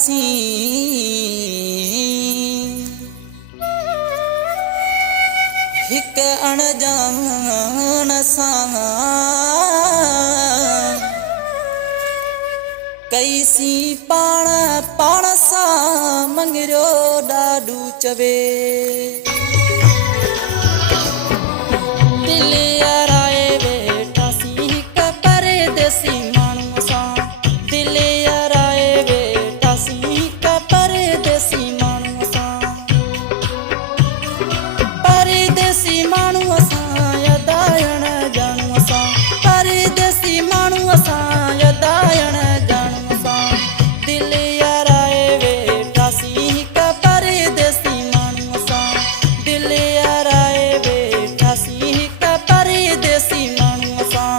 वेठासी हिक अणजान सां कैसी पाण पाण सां मंगरियो ॾाढू चवे दिल याराए वेठासी हिक परदेसी माण्हूअ सां दिल याराए वेठासी हिक परदेसी माण्हूअ सां परदेसी माण्हूअ सां यदायण ॼाणूअ सां परदेसी माण्हूअ सां यदायण ॼाणूअ सां दिल याराए वेठासी हिक परदेसी माण्हूअ सां दिल याराए वेठासी हिक परदेसी माण्हूअ सां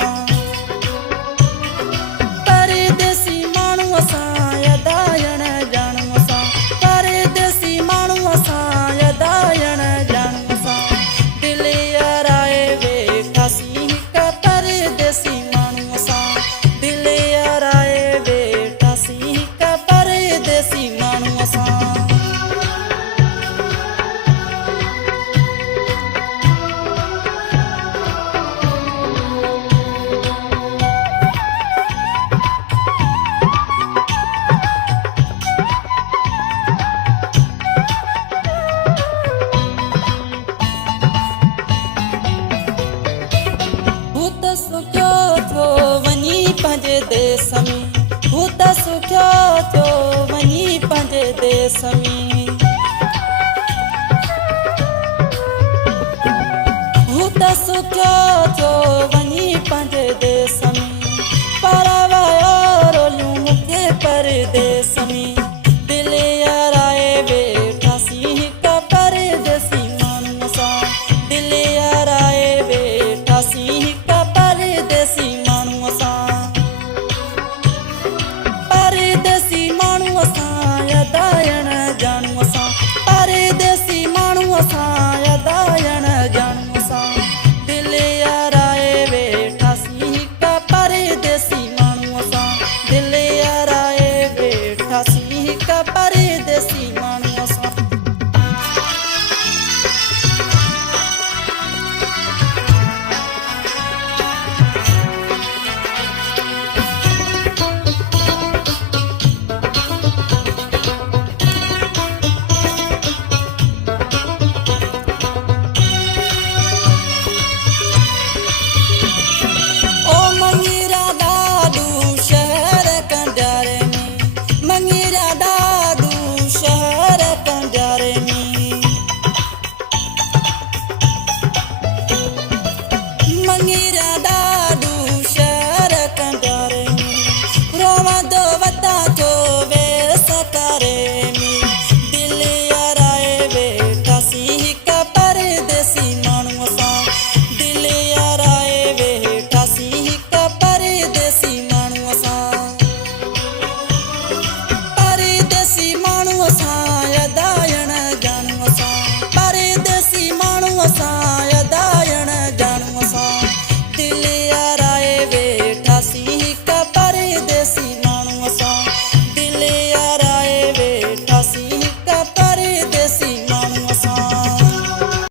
परदेसी माण्हूअ सां यदायण ॼाणूअ सां परदेसी माण्हूअ सां यदायण ॼाणूअ सां दिल याराए वेठासी हिक परदेसी माण्हूअ सां दिल याराए वेठासी हिक परदेसी माण्हूअ सां हू त सुखियो थियो वञी पंहिंजे देश में हू त सुखियो थियो वञी पंहिंजे देश में